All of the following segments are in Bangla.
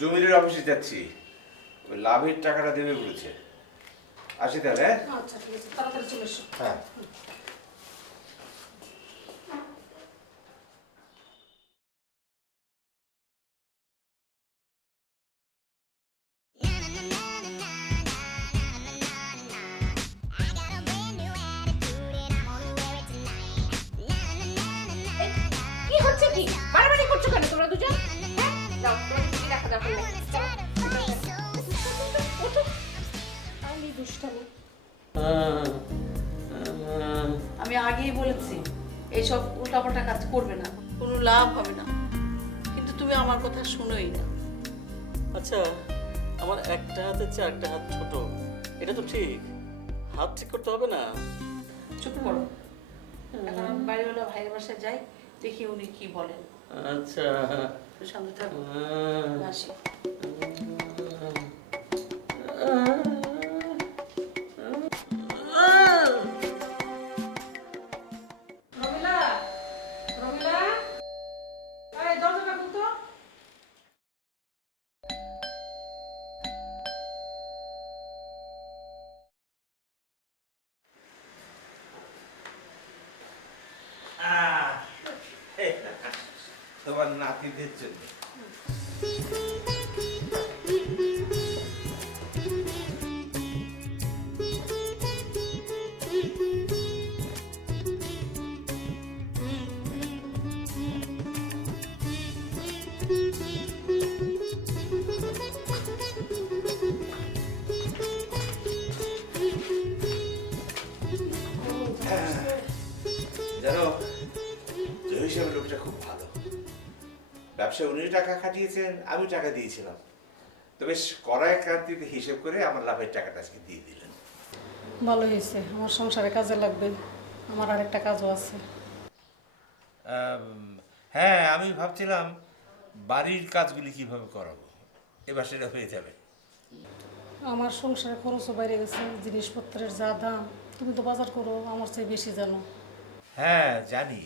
জমির অফিসে যাচ্ছি, ওই লাভের টাকাটা দেবে বলেছে। আসি তাহলে। আচ্ছা ঠিক আছে, তাড়াতাড়ি চলে এসো। হ্যাঁ। কি হচ্ছে কি? বাড়াবাড়ি করছো কেন তোমরা দুজন? হ্যাঁ? যাও, তোমাদের টিভি দেখা দরকার নেই। যাও। ওঠো। আমি দুষ্টামি। আমি আগেই বলেছি এইসব উল্টাপাল্টা কাজ করবে না, কোনো লাভ হবে না, কিন্তু তুমি আমার কথা শুনোই না। আচ্ছা, আমার একটা হাতের চেয়ে একটা হাত ছোট, এটা তো ঠিক। হাত ঠিক করতে হবে না? চুপ করো। এখন আমি বাড়িওয়ালা ভাইয়ের বাসায় যাই, দেখি উনি কি বলেন। আচ্ছা। একটু শান্ত থাকো। আসি। রমিলা, রমিলা, এই দরজাটা খুল তো। তোমার নাতিদের জন্য। জানো, জয় হিসাবে লোকটা খুব ভালো। ব্যবসায় উনি টাকা খাটিয়েছেন, আমি টাকা দিয়েছিলাম। তো বেশ কড়াই ক্রান্তিতে হিসেব করে আমার লাভের টাকাটা আজকে দিয়ে দিলেন। ভালো হয়েছে, আমার সংসারে কাজে লাগবে। আমার আরেকটা কাজও আছে। হ্যাঁ, আমি ভাবছিলাম বাড়ির কাজগুলি কিভাবে করাবো, এবার সেটা হয়ে যাবে। আমার সংসারে খরচও বাইরে গেছে, জিনিসপত্রের যা দাম। তুমি তো বাজার করো, আমার চেয়ে বেশি জানো। হ্যাঁ জানি,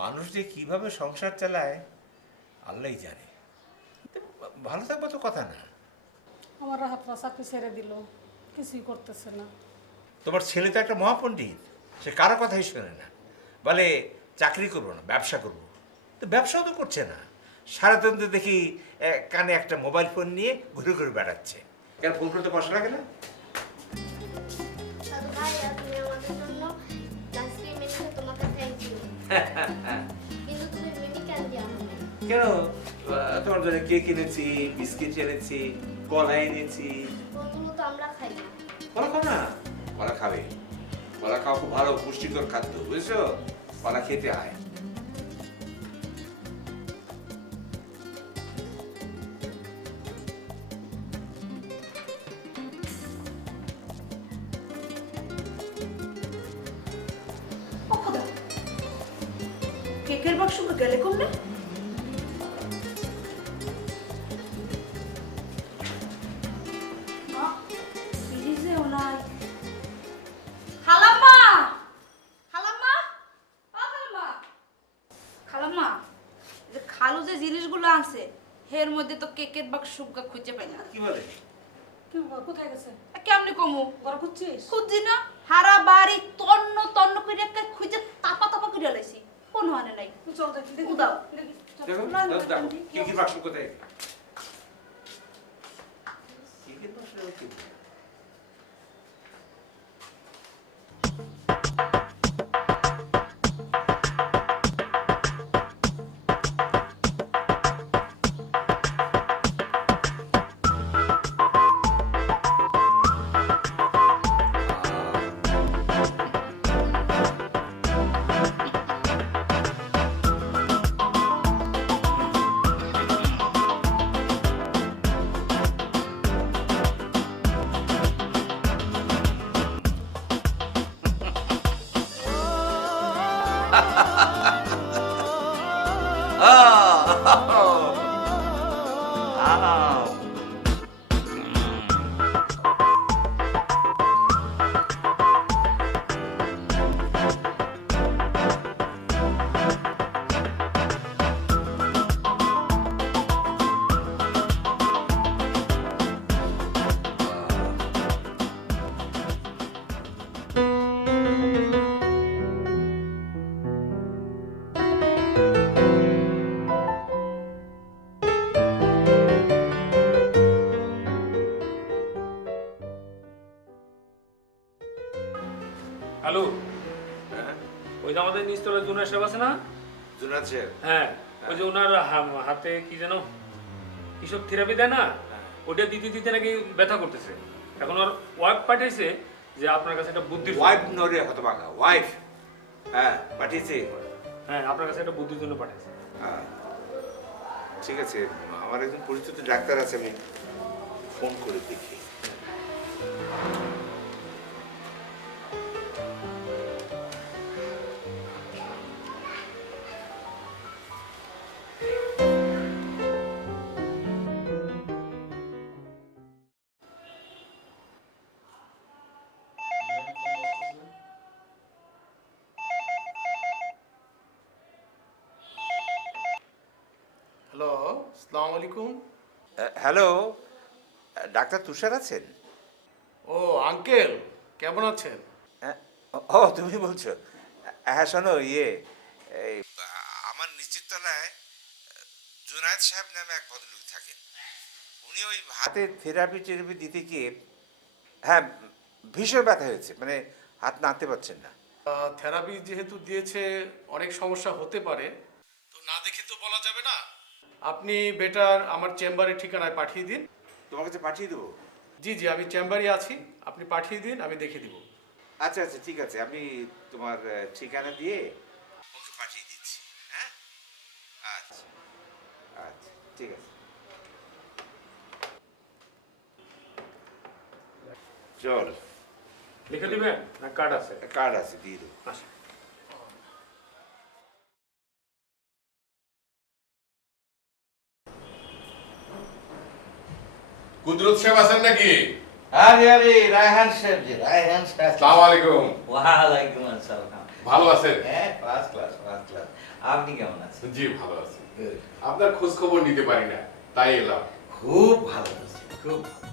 মানুষ যে কিভাবে সংসার চালায় আল্লাহই জানে। তো ভালো থাকবো তো কথা না। আমার রাহাতরা চাকরি ছেড়ে দিল, কিছুই করতেছে না। তোমার ছেলে তো একটা মহাপণ্ডিত, সে কারো কথাই শোনে না। বলে চাকরি করবো না, ব্যবসা করবো। তো ব্যবসাও তো করছে না, সারাদিন তো দেখি কানে একটা মোবাইল ফোন নিয়ে ঘুরে ঘুরে বেড়াচ্ছে। কেন ফোন করতে বসা লাগে না? দাদু ভাই, আপনি আমাদের জন্য আইসক্রিম এনেছো, তোমাকে থ্যাংক ইউ। কিন্তু তুমি মিমি কেন দিয়ে আমাকে? কেন, তোমার জন্য কেক এনেছি, বিস্কিট এনেছি, কলা এনেছি। কোনগুলো তো আমরা খাই না। কলা খাও না? কলা খাবে, কলা খাওয়া খুব ভালো পুষ্টিকর খাদ্য, বুঝছো? কলা খেতে হয়। ও খোদা, কেকের বাক্স গেলে কমবে? মা, ফ্রিজেও নাই। খালাম্মা, খালাম্মা, ও খালাম্মা, খালাম্মা, এই যে খালু যে জিনিসগুলো আনছে এর মধ্যে তো কেকের বাক্স খুঁজে পাই না। কি বলে? কি বাবা, কোথায় গেছে? কেমনে কমু? বড় খুঁজছিস? খুঁজছি না, হারা বাড়ি তন্ন তন্ন করে একটা খুঁজে তাপা তাপা করে লাইছি, কোন হানে নাই। চল দেখি, দেখি। উদাও। দেখি, চল। দেখো, না, না, দেখো, ঠিক কি কি বাক্স কোথায়? কি কি বাক্স কি? ওই যে আমাদের নিচতলা জুনিয়র সাহেব আছে না? জুনাদ সাহেব, হ্যাঁ, ওই যে ওনার হাতে কি যেন কিসব থেরাপি দেয় না, ওটা দিতে দিতে নাকি ব্যথা করতেছে। এখন ওর ওয়াইফ পাঠিয়েছে যে আপনার কাছে একটা বুদ্ধির ওয়াইফ নরে হতভাগা, ওয়াইফ। হ্যাঁ, পাঠিয়েছে। হ্যাঁ, আপনার কাছে একটা বুদ্ধির জন্য পাঠিয়েছে। হ্যাঁ, ঠিক আছে, আমার একজন পরিচিত ডাক্তার আছে, আমি ফোন করে দেখি। হ্যালো, আসসালামু আলাইকুম। হ্যালো, ডাক্তার তুষার আছেন? ও আঙ্কেল, কেমন আছেন? ও, তুমি বলছো? হ্যাঁ, শোনো, এই আমার নিশ্চিত তলায় জুনায়েদ সাহেব নামে এক ভদ্রলোক থাকেন। উনি ওই হাতে থেরাপি টেরাপি দিতে গিয়ে, হ্যাঁ, ভীষণ ব্যথা হয়েছে, মানে হাত নাড়তে পারছেন না। থেরাপি যেহেতু দিয়েছে, অনেক সমস্যা হতে পারে, তো না দেখে তো বলা যাবে না। আপনি বেটার আমার চেম্বারের ঠিকানায় পাঠিয়ে দিন। তোমার কাছে পাঠিয়ে দেবো? জি জি, আমি চেম্বারে আছি, আপনি পাঠিয়ে দিন, আমি দেখে দিব। আচ্ছা আচ্ছা, ঠিক আছে, আমি তোমার ঠিকানা দিয়ে ওকে পাঠিয়ে দিচ্ছি। হ্যাঁ, আচ্ছা আচ্ছা, ঠিক আছে, চল। লিখে দিবেন না কার্ড আছে? কার্ড আছে, দিয়ে দেবো। আচ্ছা। কুদরত সাহেব আছেন নাকি? আরে আরে রায়হান সাহেব জি, রায়হান সাহেব। আসসালামু আলাইকুম। ওয়ালাইকুম আসসালাম। ভালো আছেন? হ্যাঁ, ফার্স্ট ক্লাস ফার্স্ট ক্লাস। আপনি কেমন আছেন? জি ভালো আছি। আপনার খোঁজ খবর নিতে পারি না, তাই এলাম। খুব ভালো আছি, খুব ভালো।